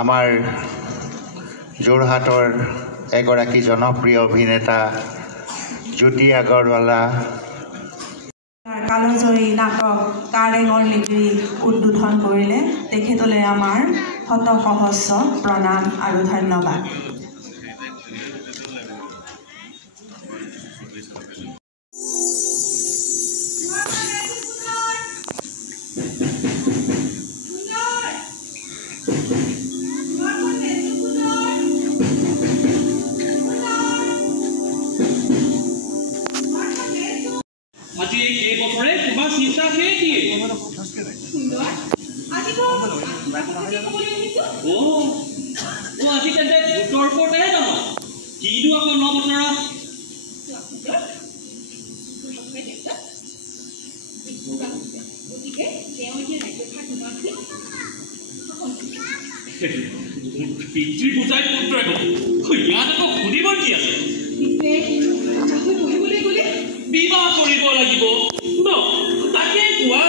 আমাৰ যোৰহাটৰ এগৰাকী জনপ্ৰিয় অভিনেতা জ্যোতি আগৰৱালা কালজয়ী নাটক কাৰেঙৰ লিগিৰি উদ্বোধন কৰিলে তেখেতলৈ আমাৰ শত সহস্ৰ প্ৰণাম আৰু ধন্যবাদ। আজি এই বছৰে তোমাৰ চিন্তা কি আজি তেন্তে ভোটৰ ওপৰতেহে যাবা কিনো আকৌ 9 বছৰা পিতৃ বুজাই পুত্ৰ ইয়াত আকৌ শুনিব কি আছে বিবাহ কৰিব লাগিব ন তাকে কোৱা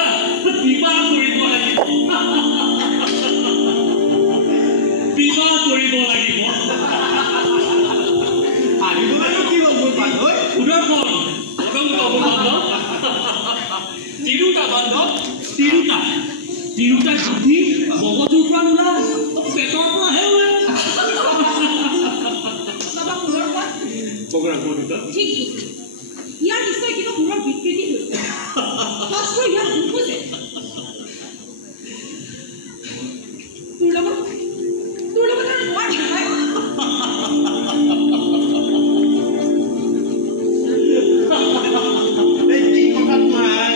বিবাহ কৰিব লাগিব বিবাহ কৰিব লাগিব আহিবলৈ কি হ'ল মোৰ বান্ধৱ উদাহৰণ তিৰুতা বান্ধৱ তিৰুতা বুদ্ধি মগজুৰ পৰা নোলায় পেটৰ পৰাহে ওলায় ঠিক ইয়াৰ নিশ্চয় কিবা মূৰৰ বিকৃতি হৈছে শাস্ত্ৰ ইয়াৰ নুবুজে তোৰ লগত আৰু নোৱাৰ নহয় কি কথা নাই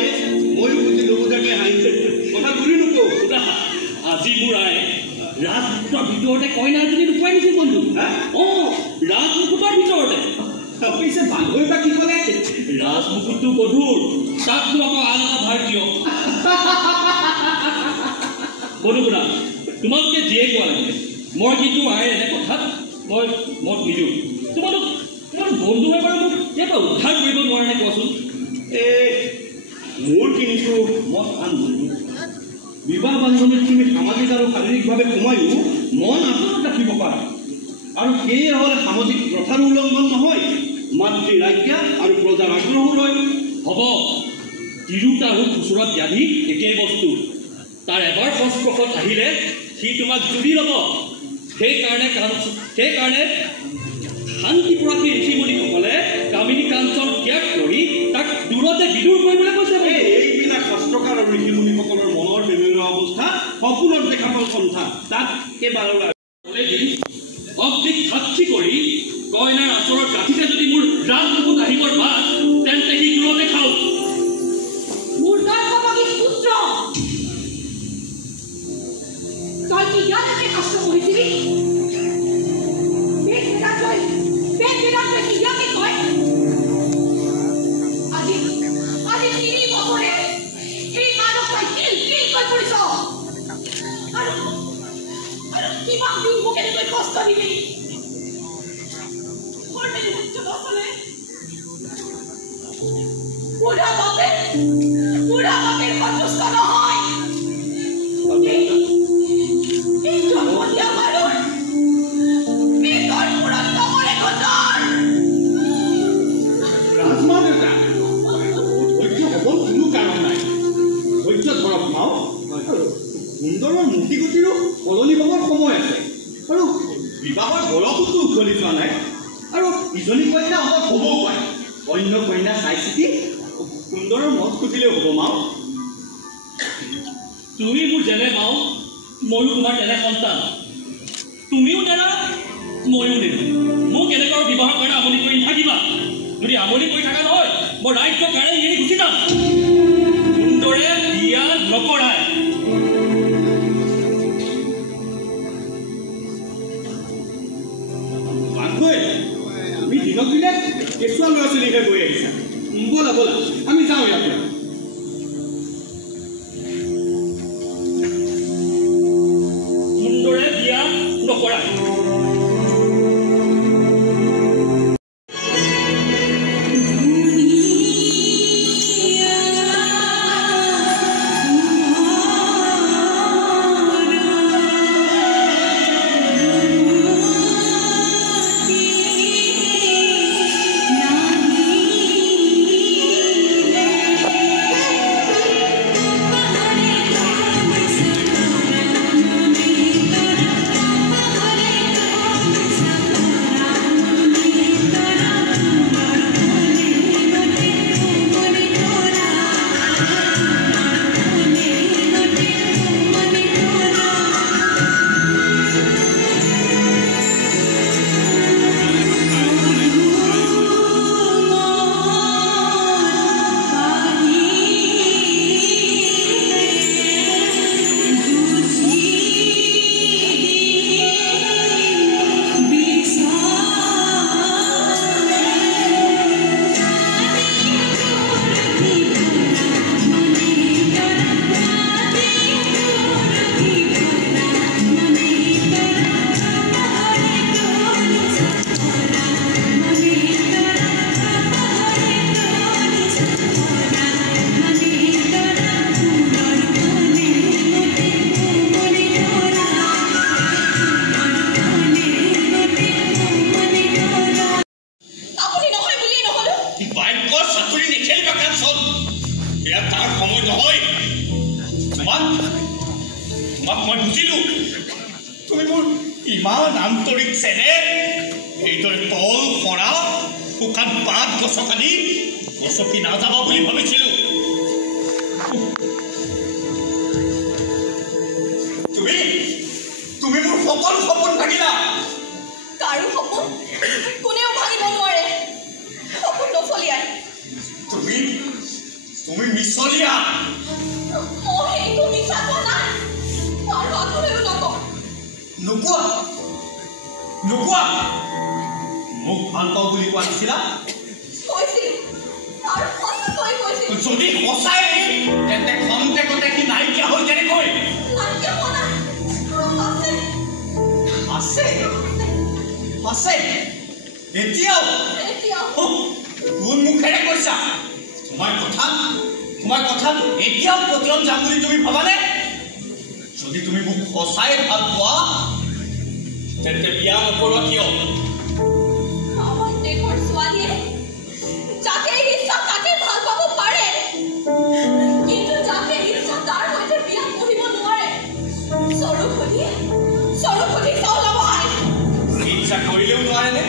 ময়ো বুজি নুবুজাকে হাঁহিছে কথা ঘূৰি নকওঁ আজি মোৰ আই ৰাজমুকুটৰ ভিতৰতে কইনা এজনী লুকুৱাই দিছিল বন্ধু ৰাজমুকুটৰ ভিতৰতে পিছে বান্ধৈ বা কি ক'লে ৰাজমুকুটটো গধুৰ তাকতো আকৌ আন এটা ভাৰতীয় বন্ধু শুনা তোমালোকে যিয়ে কোৱা লাগে মই কিন্তু আইৰ এনে কথাত মই মত নিদিওঁ তোমালোক বন্ধুৱে বাৰু মোক ইয়াৰ পৰা উদ্ধাৰ কৰিব নোৱাৰে কোৱাচোন মোৰ কিনিছো মত আন বন্ধু বিবাহ বান্ধৱীত তুমি সামাজিক আৰু শাৰীৰিকভাৱে সোমায়ো মন আঁতৰত ৰাখিব পাৰা আৰু সেয়ে হ'ল সামাজিক প্ৰথাৰ উলংঘন নহয় মাতৃ ৰাজ্ঞা আৰু প্ৰজাৰ আগ্ৰহ লৈ হ'ব তিৰুতা আৰু খুচুৰাত ব্যাধি একেই বস্তু তাৰ এবাৰ সংস্পৰ্শত আহিলে সি তোমাক জুৰি ল'ব সেইকাৰণে শান্তিপুৰাকী ঋষিমুনিসকলে কামিনী কাঞ্চন ত্যাগ কৰি তাক দূৰতে বিদূৰ কৰিবলৈ কৈছে এইবিলাক শাস্ত্ৰকাৰ আৰু ঋষিমুনিসকলৰ মনৰ বিভিন্ন অৱস্থা সপোনত দেখা পোৱা পন্থা তাত কেইবাৰো অগ্নিক সাক্ষী কৰি কইনাৰ আচৰৰ গাঠিতে যদি মোৰ ৰাজমুকুট আহিবৰ বাদ তেন্তে সি দূৰতে খাওঁ মোৰ দৰ্শকী পুত্ৰ তই কি ইয়াতে কষ্ট কৰিছিলি বুঢ়া বাপেৰ সন্তুষ্ট নহয় জন্মদিয়া মানুষ মেঘৰ পুৰন্ত কৰে ঘটৰ ৰাজমা দেউতা ধৈৰ্য হ'ব কোনো কাৰণ নাই ধৈৰ্য ধৰক মাও সুন্দৰৰ মূৰ্তি গতিৰো সলনি হ'বৰ সময় আছে আৰু বিবাহৰ বয়সতো উঘলি যোৱা নাই আৰু ইজনী কন্যা অলপ হ'বও পাৰে অন্য কন্যা চাই চিতি সুন্দৰৰ মত খুজিলেও হ'ব মাও তুমি মোৰ যেনে মাও ময়ো তোমাৰ তেনে সন্তান তুমিও তেনা ময়ো নেকি মোক এনেকৈ বিবাহৰ কাৰণে আমনি কৰি নাথাকিবা যদি আমনি কৰি থকা নহয় মই ৰাজ্য কাৰণে এৰি গুচি যাম সুন্দৰে বিয়া নকৰায় আমি দিনক দিনে কেঁচুৱা ল'ৰা ছোৱালীহে গৈ আহিছা ব'লা ব'লা আমি যাওঁ ইয়াৰ পৰা সুন্দৰে বিয়া নকৰায় বাইকৰ চাকৰি নেখেলিবা কাঞ্চন এয়া তাৰ সময় নহয় তোমাক মই বুজিলোঁ তুমি মোৰ ইমান আন্তৰিক চেনে এইদৰে তল সৰা শুকান পাত গছকানি গছকি নাযাবা বুলি ভাবিছিলোঁ তুমি মোৰ সকলো সপোন ভাঙিলা কাৰো সপোন কোনেও ভাঙিব নোৱাৰে সপোন নফলিয়াই তুমি মিছলীয়া মই একো মিছা কোৱা নাই আৰু আগলৈও নকওঁ নোকোৱা মোক ভাল পাওঁ বুলি কোৱা নাছিলা কৈছিল আৰু সঁচাকৈ কৈছিল যদি সঁচাই তেন্তে খন্তেকতে সি নাইকিয়া হ'ল কেনেকৈ নাইকিয়া হোৱা নাই আছে এতিয়াও কোন মুখেৰে কৈছা তোমাৰ কথাত এতিয়াও পতিয়ন যাম বুলি তুমি ভাবানে যদি তুমি মোক সঁচাই ভাল পোৱা তেন্তে বিয়া নকৰোৱা কিয় আমাৰ দেশৰ ছোৱালীয়ে যাকে ইচ্ছা তাকে ভাল পাব পাৰে কিন্তু যাকে ইচ্ছা তাৰ সৈতে বিয়া পঢ়িব নোৱাৰে সৰুখনি চাউলাব আই ইচ্ছা কৰিলেও নোৱাৰেনে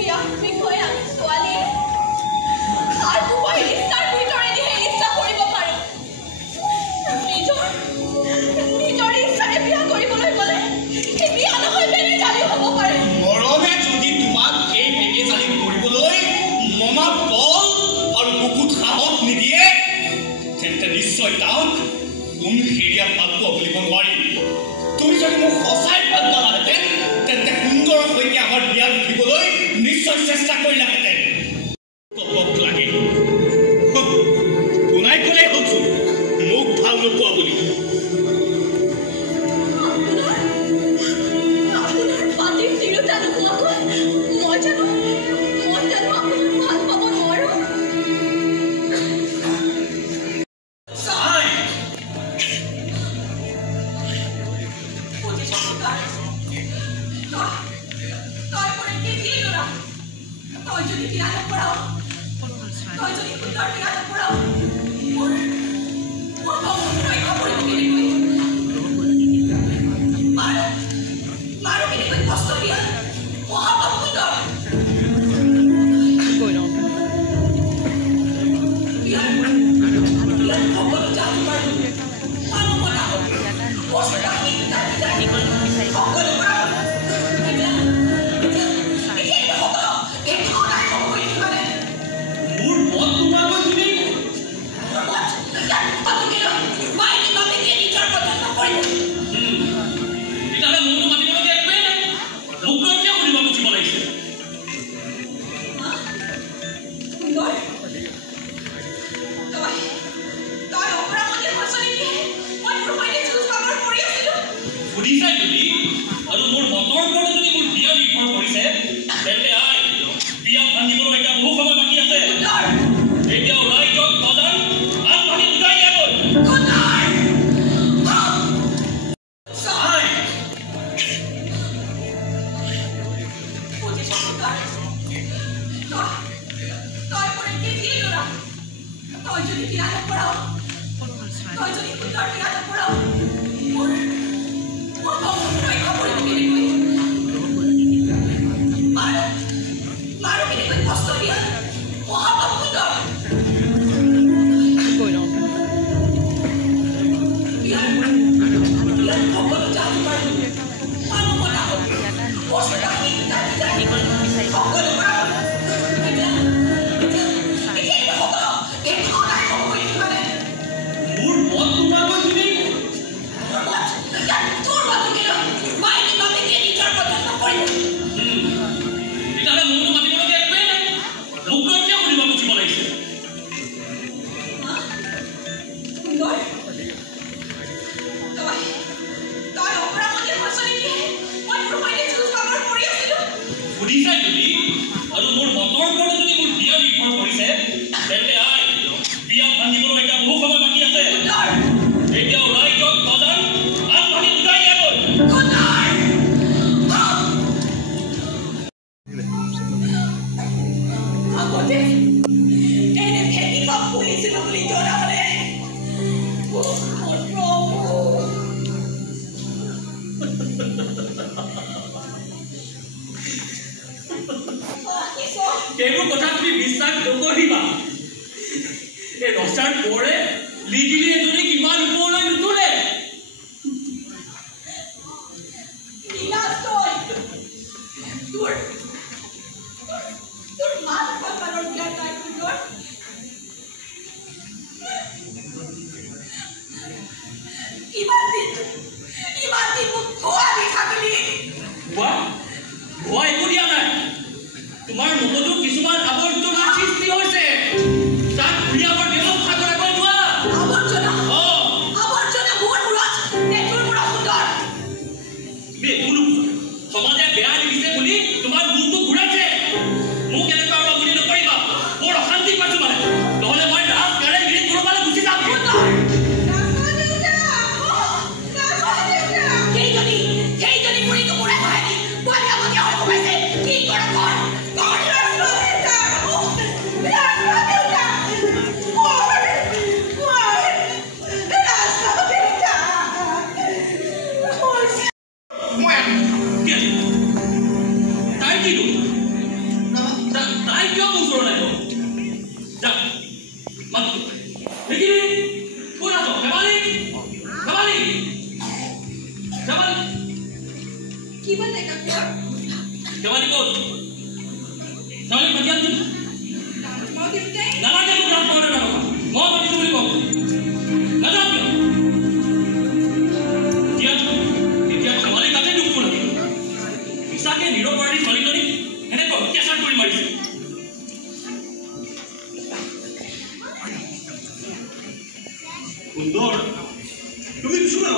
বিয়াৰ বিষয়ে আমি ছোৱালীয়ে আৰু তোমাৰ ইচ্ছাৰ ভিতৰেদিহে ইচ্ছা কৰিব পাৰোঁ নিজৰ ইচ্ছাৰে বিয়া কৰিবলৈ গ'লে এই বিয়া নহয় বেমেজালি হ'ব পাৰে মৰমে যদি তোমাক এই বেমেজালি কৰিবলৈ মমা বল আৰু বুকুত সাহস নিদিয়ে তেন্তে নিশ্চয় তাক কোন হেৰিয়া ভাল পোৱা বুলিব নোৱাৰিম তুমি যদি মোক সঁচাই ভাল পালাহেঁতেন তেন্তে সুন্দৰৰ সৈতে আমাৰ বিয়া লিখিবলৈ নিশ্চয় চেষ্টা কৰিলাহেঁতেন কপক লাগে শুনাই ক'লেই হ'লচোন মোক ভাল নোপোৱা বুলি আপোনাৰ পাতিৰ তিৰোতা নোহোৱাকৈ মই জানো আপোনাক ভাল পাব নোৱাৰোঁ তই যদি বিয়া নকৰাও তই যদি সুন্দৰ বিয়া নকৰাও মোৰ ৰক্ষা কৰিব কেনেকৈ মাৰো কেনেকৈ কষ্ট দিয়া মহাপাপ সুন্দৰ বিয়াৰ সকলো জানি পাৰোঁ মানৱতা সকলো সেইবোৰ কথা তুমি বিশ্বাস নকৰিবা এই ৰচাৰ পৰে লিগিলি এজনী কিমান ওপৰলৈ নুতুলে তোৰ মাত কথাৰ জ্ঞান নাই তোৰ ইমান দিন মোক খোৱা দি থাকিলি খোৱা একো দিয়া নাই তোমাৰ মগজুত কিছুমান আৱৰ্জনাৰ সৃষ্টি হৈছে তাক উলিয়াবৰ ব্যৱস্থা কৰাকৈ যোৱা আৱৰ্জনা মোৰ মূৰত তোৰ মূৰত সুন্দৰ সমাজে বেয়া দেখিছে বুলি তোমাৰ মূৰটো ঘূৰাইছে মোক এনেকুৱা বুলি নকৰিবা বৰ অশান্তি পাইছো মানে নহ'লে মই ৰাজ গাড়ী গিৰি ক'ৰবালৈ গুচি যাম সেইজনী বুঢ়ীটো বুঢ়া নহয় বৰ আগতীয়া হৈ সোমাইছে কি কৰ সুন্দৰ তুমি শুনা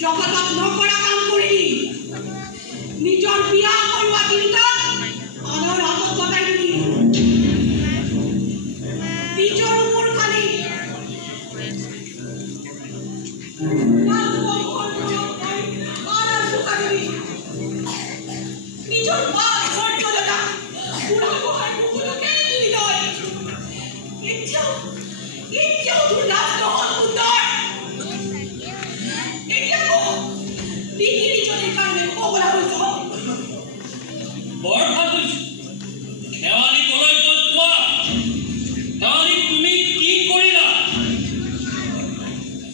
জগতত নকৰা কাম কৰিলি নিজৰ বিয়া কৰোৱা তিনিটা আনৰ হাতত লগাই দিলি নিজৰ মোৰ খালি নিজৰ বাদ মৰ্যাদা বুঢ়া বহাই মুখলৈকে তুলি লয় এতিয়াও তোৰ লাজ নহল সুন্দৰ বৰ ভাল কৈছো শেৱালি কলৈ গ'ল কোৱা শেৱালি তুমি কি কৰিলা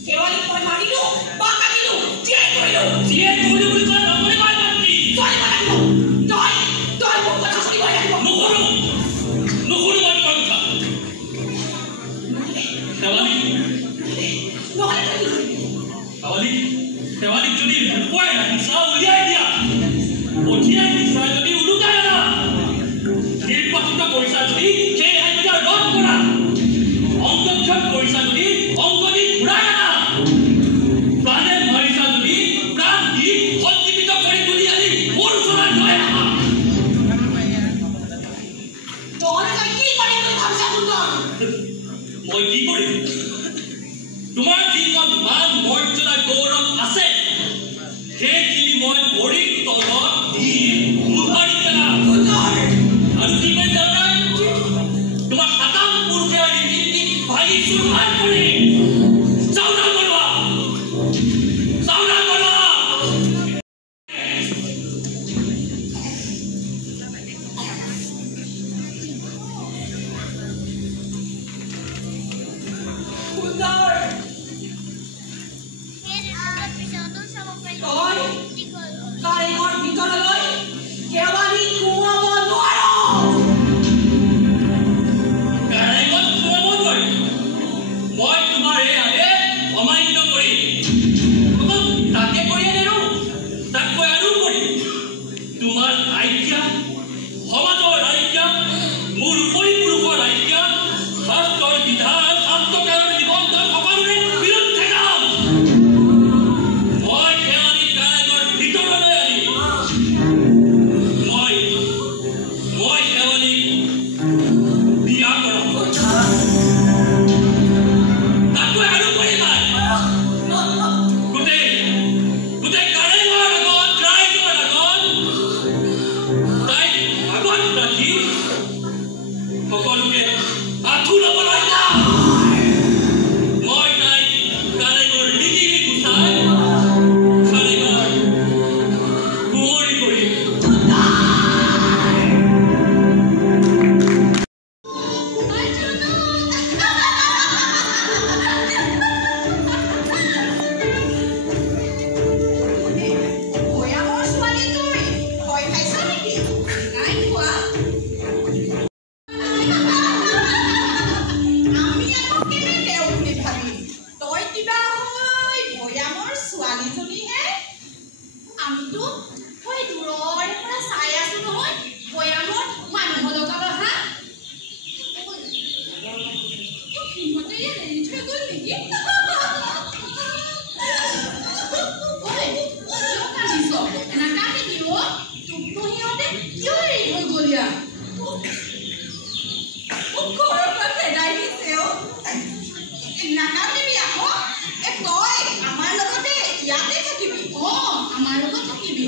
শেৱালি মই মাৰিলো বা কাটিলো জীয়াই কৰিলো বুলি কয় নকৰি মই মাতি তই মোক কথা শুনিবই লাগিব নুশুনো মই তোমাৰ কথা শেৱালিক যদি উপায় ৰাখিছা উলিয়াই দিয়া পঠিয়াই দিছা যদি ওলোটাই আনা নিৰ্বাচিত কৰিছা যদি সেই আজ্ঞা ৰদ কৰা অংগক্ষত কৰিছা যদি অংগ দি ঘূৰাই আনা প্ৰাণে মাৰিছা যদি প্ৰাণ দি সঞ্জীৱিত কৰি তুলি আনি মোৰ ওচৰত লৈ আহা মই কি কৰিম তোমাৰ যিকণ মান মৰ্যাদা গৌৰৱ আছে সেইখিনি মই কিন্তু মই দূৰৰে পৰা চাই আছো নহয় বয়ামত মানুহ লগাব হা সিহঁতে ইয়াত এৰি থৈ গ'ল নেকি ঐ কিয় কান্দিছ নাকান্দিবি অ তোকতো সিহঁতে কিয় এৰি থৈ গ'ল ইয়াত মোক ঘৰৰ পৰা খেদাই দিছে অ নাকান্দিবি আকৌ তই আমাৰ লগতে ইয়াতে থাকিবি অ আমাৰ লগত থাকিবি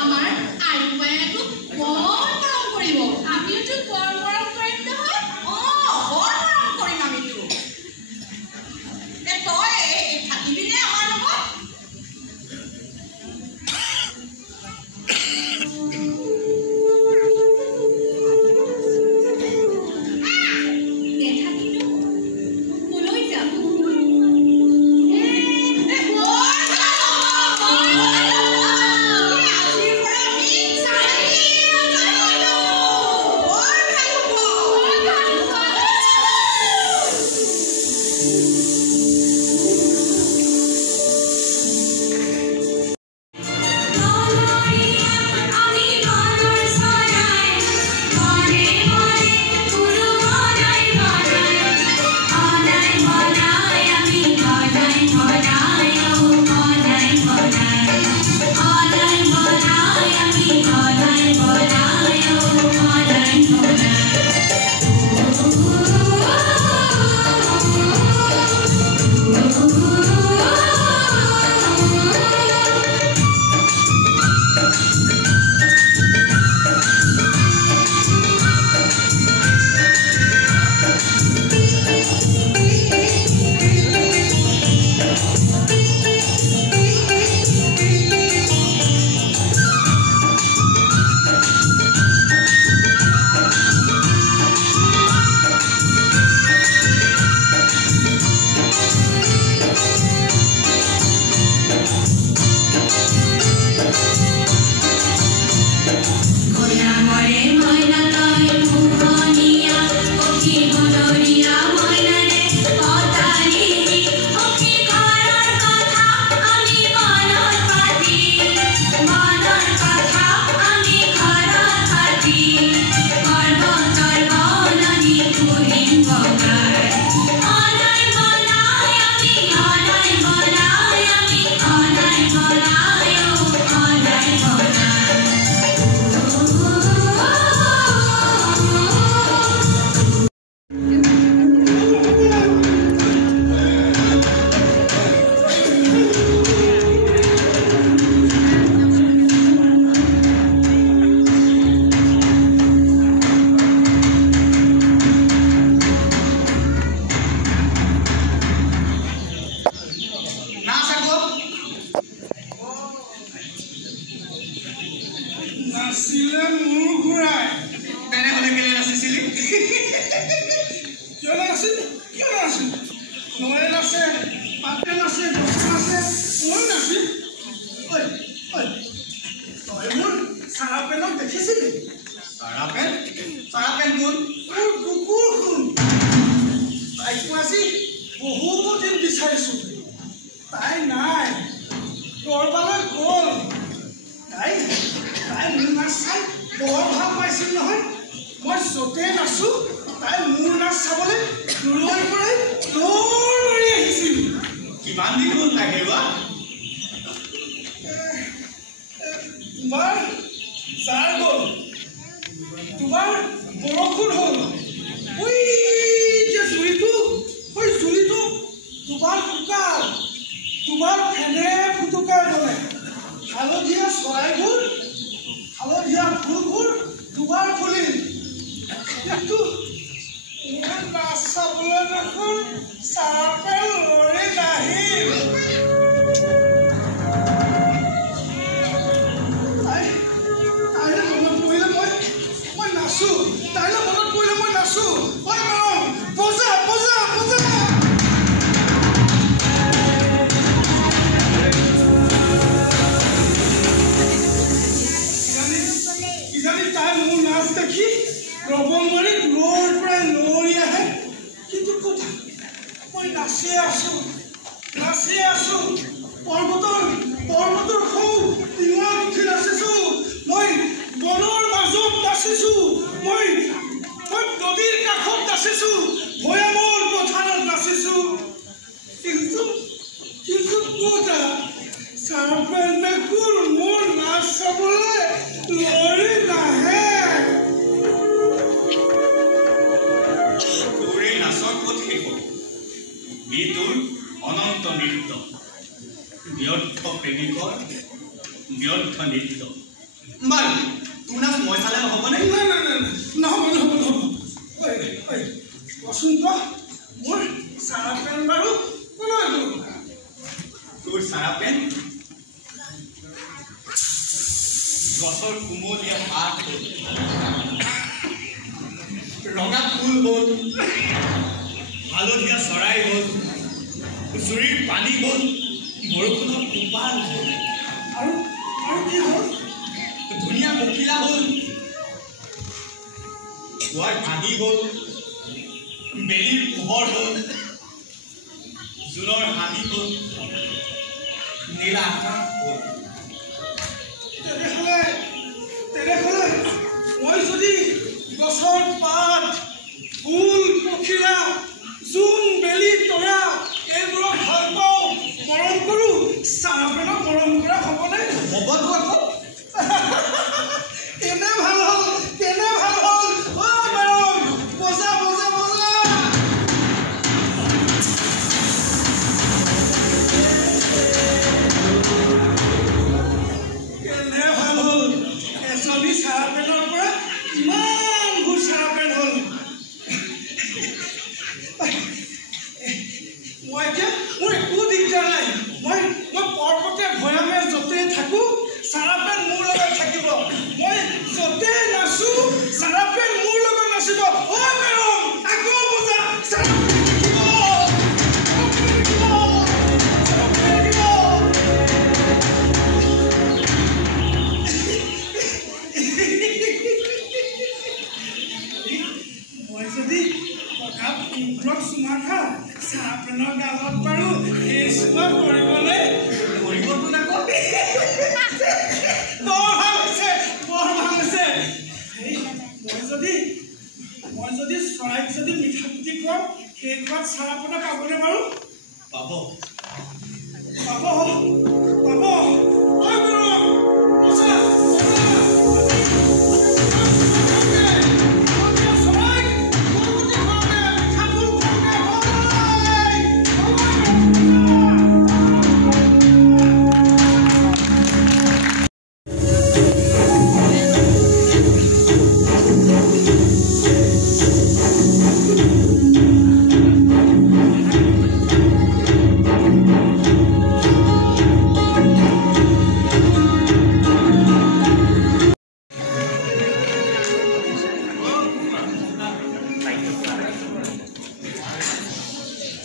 আমাৰ আইও বায়েতো বৰ মৰম কৰিব আমিওতো বৰ মৰম কৰিম নহয় অ বৰ মৰম কৰিম আমিতো তই থাকিবিনে আমাৰ লগত নাচি আছো পৰ্বতৰ বজা চাৰপেণ্টে কোন মোৰ নাচ চাবলৈ লৰি নাহে তোৰে নাচৰ ক'ত শেষ হ'ব ই তোৰ অনন্ত নৃত্য ব্যৰ্থ প্ৰেমিকৰ ব্যৰ্থ নৃত্য বাৰু তোৰ নাচ মই চালে নহ'বনে নহ'ব কচোন ক মোৰ চাৰপেণ্ট বাৰু কোনটো তোৰ চাৰপেণ্ট গছৰ কুমলীয়া পাত হ'ল ৰঙা ফুল হ'ল হালধীয়া চৰাই হ'ল জুৰিৰ পানী হ'ল বৰষুণৰ টোপাল হ'ল আৰু কি হ'ল ধুনীয়া পখিলা হ'ল পুৱাৰ ভাঙি হ'ল বেলিৰ পোহৰ হ'ল জোনৰ হাবি হ'ল নীলা আকাশ হ'ল তেনেহ'লে মই যদি গছৰ পাত ফুল পখিলা জোন বেলি তৰা এইবোৰক ভাল পাওঁ মৰম কৰোঁ চাৰপেণ্টক মৰম কৰা হ'বনে হ'বতো আকৌ তেনে ভাল হ'ল মেৰম বজা কেনে ভাল হ'ল এজনী চাৰপেণ্টৰ পৰা ইমানবোৰ চাৰপেণ্ট হ'ল মই এতিয়া মোৰ একো দিগদাৰ নাই মই পৰ্বতে ভৈয়ামে য'তেই থাকোঁ চাৰপেণ্ট মোৰ লগত থাকিব মই য'তেই নাচোঁ চাৰপেণ্ট মোৰ লগত নাচিব মেৰম আকৌ বজা চাৰপেণ্ট মই যদি টকা পুত্ৰক চুমা খাওঁ চাৰপেণ্টৰ গালত পাৰোঁ সেই চুমা কৰিবলৈ কৰিবতো নাকো বৰ ভাল হৈছে মই যদি চৰাইক যদি মিঠা পুতি খুৱাওঁ সেই খোৱাত চাৰপেণ্ট পাবনে বাৰু পাব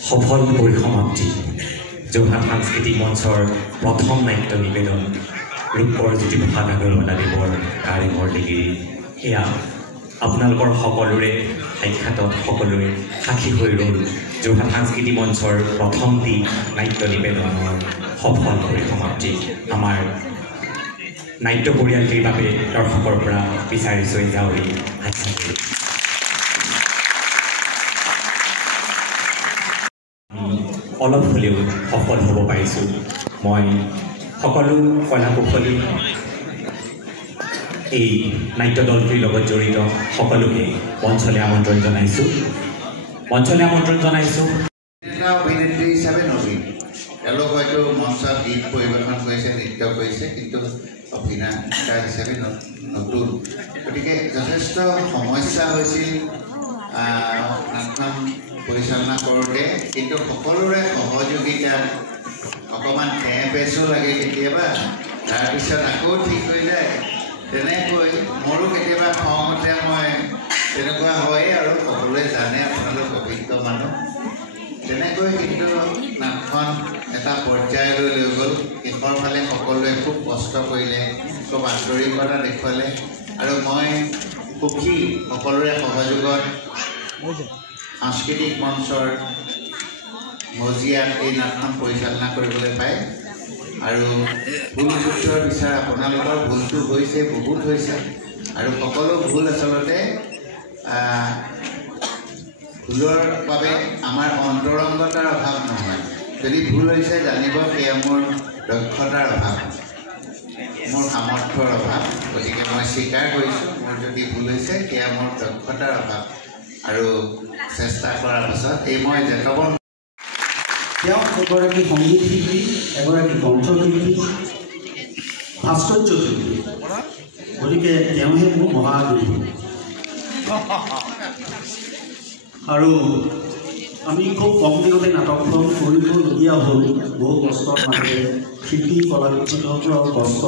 সফল পৰিসমাপ্তি যোৰহাট সাংস্কৃতিক মঞ্চৰ প্ৰথম নাট্য নিবেদন ৰূপৰ জ্যোতিপ্ৰসাদ আগৰৱালাদেৱৰ কাৰেঙৰ ডিগিৰি এয়া আপোনালোকৰ সকলোৰে সাক্ষাতত সকলোৰে সাক্ষী হৈ ৰ'ল যোৰহাট সাংস্কৃতিক মঞ্চৰ প্ৰথমটি নাট্য নিবেদনৰ সফল পৰিসমাপ্তি আমাৰ নাট্য পৰিয়ালটিৰ বাবে দৰ্শকৰ পৰা বিচাৰিছোঁ জাউৰী হাস্যাঞ্জলি অলপ হ'লেও সফল হ'ব পাৰিছোঁ মই সকলো কলা কুশলী এই নাট্য দলটিৰ লগত জড়িত সকলোকে মঞ্চলৈ আমন্ত্ৰণ জনাইছোঁ অভিনেত্ৰী হিচাপে নবীন তেওঁলোক হয়তো মঞ্চত গীত পৰিৱেশন কৰিছে নৃত্য কৰিছে কিন্তু অভিনেতা হিচাপে নতুন গতিকে যথেষ্ট সমস্যা হৈছিল নাটখন পৰিচালনা কৰোঁতে কিন্তু সকলোৰে সহযোগিতা অকণমান পেচো লাগে কেতিয়াবা তাৰপিছত আকৌ ঠিক হৈ যায় তেনেকৈ মোৰো কেতিয়াবা খং উঠে মই তেনেকুৱা হয় আৰু সকলোৱে জানে আপোনালোক অভিজ্ঞ মানুহ তেনেকৈ কিন্তু নাটখন এটা পৰ্যায়লৈ লৈ গ'ল শেষৰ ফালে সকলোৱে খুব কষ্ট কৰিলে খুব আন্তৰিকতা দেখুৱালে আৰু মই সুখী সকলোৰে সহযোগত সাংস্কৃতিক মঞ্চৰ মজিয়াত এই নাটখন পৰিচালনা কৰিবলৈ পায় আৰু ভুল শুদ্ধৰ বিচাৰ আপোনালোকৰ ভুলটো হৈছে বহুত হৈছে আৰু সকলো ভুল আচলতে ভুলৰ বাবে আমাৰ অন্তৰংগতাৰ অভাৱ নহয় যদি ভুল হৈছে জানিব সেয়া মোৰ দক্ষতাৰ অভাৱ, মোৰ সামৰ্থ্যৰ অভাৱ। গতিকে মই স্বীকাৰ কৰিছোঁ মোৰ যদি ভুল হৈছে সেয়া মোৰ দক্ষতাৰ অভাৱ, আৰু চেষ্টা কৰাৰ পাছত এই মই জেতৱন। তেওঁ এগৰাকী সংগীত শিল্পী, এগৰাকী কণ্ঠশিল্পী, ভাস্কৰ্য শিল্পী, গতিকে তেওঁহে মোৰ মহাগুৰু। আৰু আমি খুব কম দিনতে নাটকখন কৰিবলগীয়া হ'ল। বহু কষ্টৰ মাজেৰে শিল্পী কলাকৃতিসকলৰ কষ্ট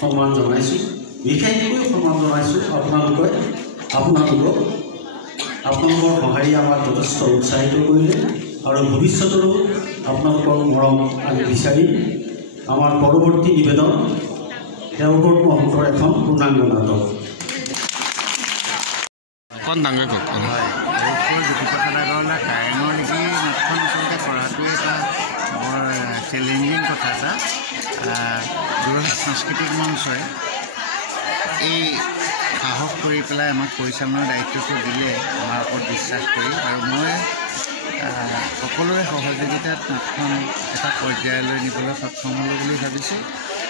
সন্মান জনাইছোঁ, বিশেষকৈ সন্মান জনাইছোঁ আপোনালোকৰ সঁহাৰি আমাক যথেষ্ট উৎসাহিত কৰিলে, আৰু ভৱিষ্যতৰো আপোনালোকৰ মৰম আমি বিচাৰিম। আমাৰ পৰৱৰ্তী নিবেদন দেৱব্ৰত মহন্তৰ এখন পূৰ্ণাংগ নাটক। কাৰেঙৰ লিপি নাটখন আচলতে কৰাটো এটা বৰ চেলেঞ্জিং কথা এটা। যোৰহাট সাংস্কৃতিক মঞ্চই এই সাহস কৰি পেলাই আমাক পৰিচালনাৰ দায়িত্বটো দিলে, আমাৰ ওপৰত বিশ্বাস কৰি, আৰু মই সকলোৰে সহযোগিতাত নাটখন এটা পৰ্যায়লৈ নিবলৈ সক্ষম হ'লোঁ বুলি ভাবিছোঁ।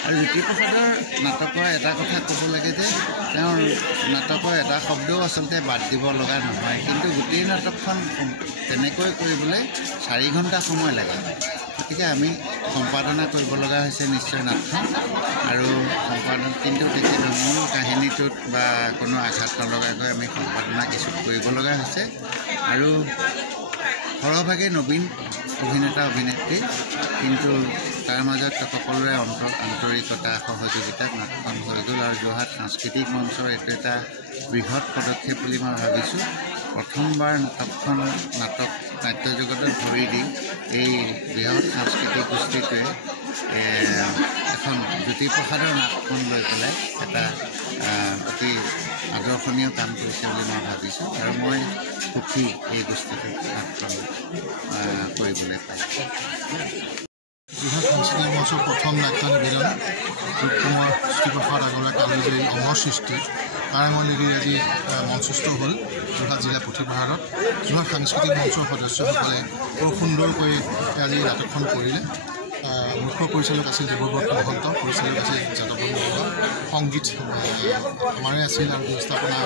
আৰু জ্যোতিপ্ৰসাদৰ নাটকৰ এটা কথা ক'ব লাগে যে তেওঁৰ নাটকৰ এটা শব্দও আচলতে বাদ দিব লগা নহয়, কিন্তু গোটেই নাটকখন তেনেকৈ কৰিবলৈ 4 ঘণ্টা সময় লাগে। গতিকে আমি সম্পাদনা কৰিব লগা হৈছে নিশ্চয় নাটখন, আৰু কিন্তু তেখেতৰ মূল কাহিনীটোত বা কোনো আঘাত নলগাকৈ আমি সম্পাদনা কিছু কৰিব লগা হৈছে। আৰু সৰহভাগে নবীন অভিনেতা অভিনেত্ৰী, কিন্তু তাৰ মাজত সকলোৰে আন্তৰিকতা সহযোগিতাত নাটকখন হৈ গ'ল। আৰু যোৰহাট সাংস্কৃতিক মঞ্চৰ এইটো এটা বৃহৎ পদক্ষেপ বুলি মই ভাবিছোঁ। প্ৰথমবাৰ নাটক নাট্যজগতত ভৰি দি এই বৃহৎ সাংস্কৃতিক গোষ্ঠীটোৱে এখন জ্যোতিপ্ৰসাদৰ নাটখন লৈ পেলাই এটা অতি আদৰ্শনীয় কাম কৰিছে বুলি মই ভাবিছোঁ, আৰু মই সুখী এই গোষ্ঠীটোত নাটখন কৰিবলৈ পাই। যোৰহাট সাংস্কৃতিক মঞ্চৰ প্ৰথম নাট্য নিবেদন ৰূপকুমাৰ জ্যোতিপ্ৰসাদ আগৰৱালাৰ কালজয়ী অমৰ সৃষ্টি কাৰেঙৰ লিপিৰ আজি মঞ্চস্থ হ'ল যোৰহাট জিলা পুথিভঁৰালত। যোৰহাট সাংস্কৃতিক মঞ্চৰ সদস্যসকলে বৰ সুন্দৰকৈ আজি নাটকখন কৰিলে। মুখ্য পৰিচালক আছিল দেৱব্ৰত মহন্ত, পৰিচালক আছিল যাদৱন বৰুৱা, সংগীত আমাৰে আছিল, আৰু ব্যৱস্থাপনা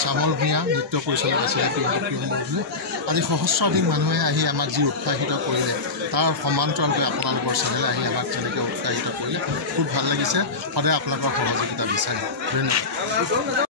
শ্যামল ভূঞা, নৃত্য পৰিচালক আছিলে প্ৰিয়ম বৰদলৈ। আজি সহস্ৰাধিক মানুহে আহি আমাক যি উৎসাহিত কৰিলে, তাৰ সমান্তৰালকৈ আপোনালোকৰ চেনেলে আহি আমাক যেনেকৈ উৎসাহিত কৰিলে খুব ভাল লাগিছে। সদায় আপোনালোকৰ সহযোগিতা বিচাৰে। ধন্যবাদ।